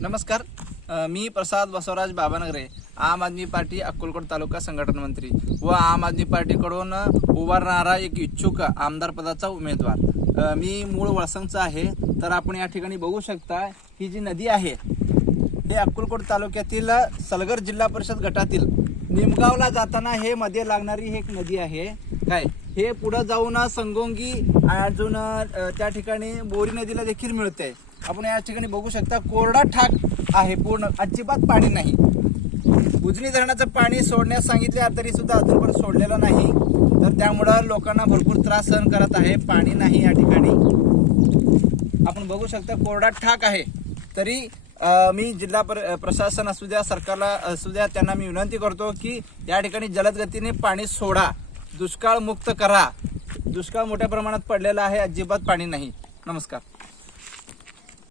नमस्कार. मी प्रसाद बसवराज बाबानगरे आम आदमी पार्टी अक्कलकोट तालुका संघटन मंत्री व आम आदमी पार्टीकडून उभारणारा एक इच्छुक आमदार पदाचा उमेदवार. मी मूळ वळसंगचा आहे तर आपण या ठिकाणी बघू शकता ही जी नदी आहे हे अक्कलकोट तालुक्यातील सलगर जिल्हा परिषद गटातील निमगावला जाताना हे मध्ये लागणारी ही एक नदी आहे. काय? हे पुढं जाऊन संगोंगी अजून त्या ठिकाणी बोरी नदीला देखील मिळते. आपण या ठिकाणी बघू शकता कोरडा ठाक आहे पूर्ण अजिबात पाणी नाही. उजनी धरणाचं पाणी सोडण्यास सांगितले तरी सुद्धा अजूनपर्यंत सोडलेलं नाही. तर त्यामुळं लोकांना भरपूर त्रास सहन करत आहे पाणी नाही या ठिकाणी. आपण बघू शकता कोरडा ठाक आहे. तरी मी जिल्हा प्र प्रशासन असू द्या सरकारला असू द्या त्यांना मी विनंती करतो की या ठिकाणी जलद गतीने पाणी सोडा. दुष्काळ मुक्त करा. दुष्काळ मोठ्या प्रमाणात पडलेला आहे अजिबात पाणी नाही. नमस्कार.